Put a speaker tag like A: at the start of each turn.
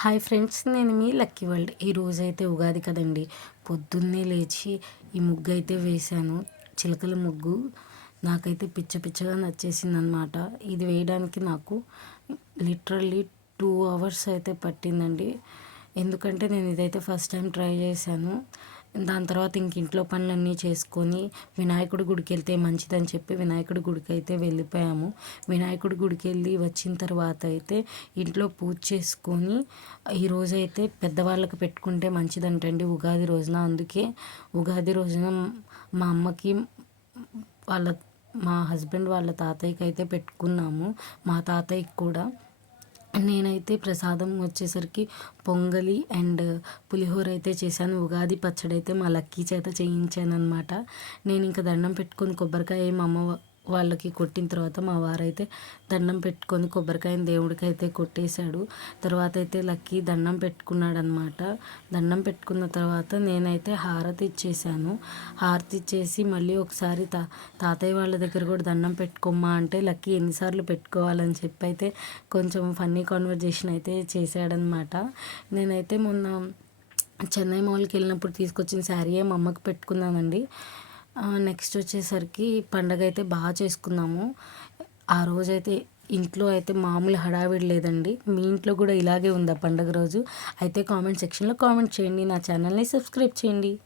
A: Hi friends నేను మీ lucky world. ఈరోజు అయితే ఉగాది కదండి. పొద్దున్నే లేచి ఈ ముగ్గు అయితే వేశాను. చిలకల ముగ్గు నాకైతే పిచ్చ పిచ్చగా నచ్చేసింది అనమాట ఇది వేయడానికి నాకు లిటరల్లీ టూ అవర్స్ అయితే పట్టిందండి. ఎందుకంటే నేను ఇదైతే ఫస్ట్ టైం ట్రై చేశాను. దాని తర్వాత ఇంక ఇంట్లో పనులన్నీ చేసుకొని వినాయకుడి గుడికి వెళ్తే మంచిదని చెప్పి వినాయకుడి గుడికి అయితే వెళ్ళిపోయాము. వినాయకుడి గుడికి వెళ్ళి వచ్చిన తర్వాత అయితే ఇంట్లో పూజ చేసుకొని ఈరోజు అయితే పెద్దవాళ్ళకి పెట్టుకుంటే మంచిదంటండి ఉగాది రోజున. అందుకే ఉగాది రోజున మా అమ్మకి వాళ్ళ మా హస్బెండ్ వాళ్ళ తాతయ్యకి అయితే పెట్టుకున్నాము. మా తాతయ్యకి కూడా నేనైతే ప్రసాదం వచ్చేసరికి పొంగలి అండ్ పులిహోర అయితే చేశాను. ఉగాది పచ్చడి అయితే మా లక్కీ చేత చేయించాను అనమాట నేను ఇంకా దండం పెట్టుకొని కొబ్బరికాయ మా అమ్మ వాళ్ళకి కొట్టిన తర్వాత మా వారైతే దండం పెట్టుకొని కొబ్బరికాయని దేవుడికి అయితే కొట్టేశాడు. తర్వాత అయితే లక్కీ దండం పెట్టుకున్నాడు అనమాట దండం పెట్టుకున్న తర్వాత నేనైతే హారతి ఇచ్చేసాను హారతి ఇచ్చేసి మళ్ళీ ఒకసారి తా తాతయ్య వాళ్ళ దగ్గర కూడా దండం పెట్టుకోమ్మా అంటే లక్కీ ఎన్నిసార్లు పెట్టుకోవాలని చెప్పి అయితే కొంచెం ఫన్నీ కాన్వర్జేషన్ అయితే చేశాడనమాట. నేనైతే మొన్న చెన్నై మాల్కి వెళ్ళినప్పుడు తీసుకొచ్చిన శారీయే మా అమ్మకి పెట్టుకున్నానండి. నెక్స్ట్ వచ్చేసరికి పండగ అయితే బాగా చేసుకున్నాము. ఆ రోజైతే ఇంట్లో అయితే మామూలు హడావిడి లేదండి. మీ ఇంట్లో కూడా ఇలాగే ఉందా పండగ రోజు? అయితే కామెంట్ సెక్షన్లో కామెంట్ చేయండి. నా ఛానల్ని సబ్స్క్రైబ్ చేయండి.